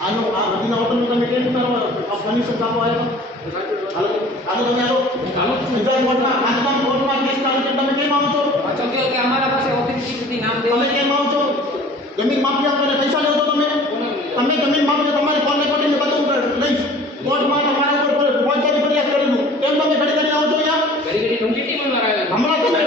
આનો આ નદીના હોટલનું તમે કેમ કરો આ પરમિશન આપો આવ્યો હાલો હાલો તમે આવો ચાલુ જ છું. ગુજરાત કોર્ટમાં આજના કોર્ટમાં કેસ ચાલુ છે તમે કેમ આવો છો પાછો કહો કે અમારા પાસે ઓથોરિટી નથી નામ દે તમે કેમ આવો છો જમીન માફિયા કરીને પૈસા લો છો તમે તમે જમીન માફિયા તમારે કોલ રેકોર્ડિંગ ને બધું લઈશ કોર્ટમાં તમારા ઉપર ફોજદારી ફરિયાદ કરેલું કેમ તમે ઘડી ઘડી આવો છો અહીંયા ઘડી ઘડી ધમકી પણ મારા હમણાં તમે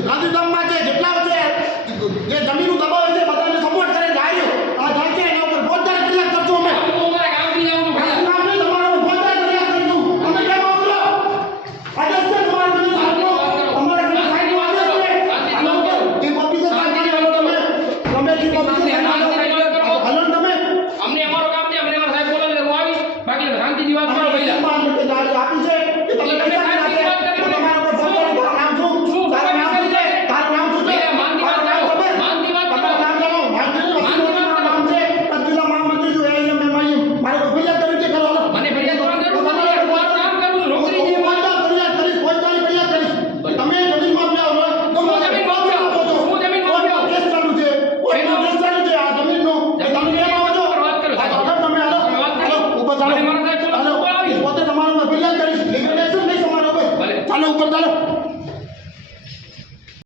ગાંધીધામમાં જે જેટલા છે જે જમીનનું દબાવ છે બધા में बिल्ला कर लिबरेशन नहीं संभालोगे। चलो ऊपर चलो।